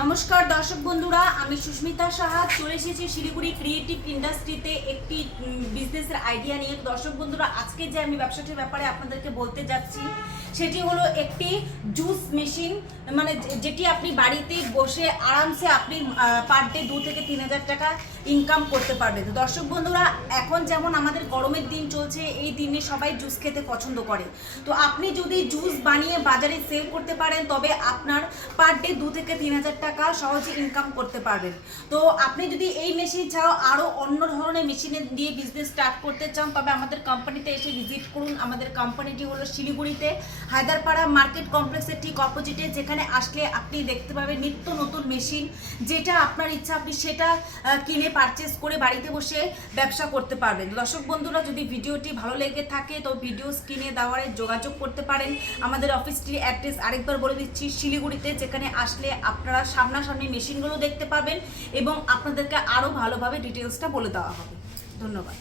নমস্কার দর্শক বন্ধুরা, আমি সুস্মিতা সাহা চলে এসেছি শিলিগুড়ি ক্রিয়েটিভ ইন্ডাস্ট্রিতে একটি বিজনেসের আইডিয়া নিয়ে। দর্শক বন্ধুরা, আজকে যে আমি ব্যবসাটির ব্যাপারে আপনাদেরকে বলতে যাচ্ছি সেটি হলো একটি জুস মেশিন, মানে যেটি আপনি বাড়িতে বসে আরামসে আপনি পার ডে 2 থেকে 3,000 টাকা ইনকাম করতে পারবেন। তো দর্শক বন্ধুরা, এখন যেমন আমাদের গরমের দিন চলছে, এই দিনে সবাই জুস খেতে পছন্দ করে। তো আপনি যদি জুস বানিয়ে বাজারে সেল করতে পারেন তবে আপনার পার ডে 2 থেকে 3,000 টাকা সহজে ইনকাম করতে পারবেন। তো আপনি যদি এই মেশিন ছাড়াও আরও অন্য ধরনের মেশিনে দিয়ে বিজনেস স্টার্ট করতে চান তবে আমাদের কোম্পানিতে এসে ভিজিট করুন। আমাদের কোম্পানিটি হলো শিলিগুড়িতে হায়দারপাড়া মার্কেট কমপ্লেক্সের ঠিক অপোজিটে, যেখানে আসলে আপনি দেখতে পাবেন নিত্য নতুন মেশিন। যেটা আপনার ইচ্ছা আপনি সেটা কিনে পারচেস করে বাড়িতে বসে ব্যবসা করতে পারবেন। দর্শক বন্ধুরা, যদি ভিডিওটি ভালো লেগে থাকে তো ভিডিও স্ক্রিনে দেওয়ারে যোগাযোগ করতে পারেন। আমাদের অফিসটির অ্যাড্রেস আরেকবার বলে দিচ্ছি, শিলিগুড়িতে, যেখানে আসলে আপনারা সামনাসামনি মেশিনগুলো দেখতে পাবেন এবং আপনাদেরকে আরও ভালোভাবে ডিটেলসটা বলে দেওয়া হবে। ধন্যবাদ।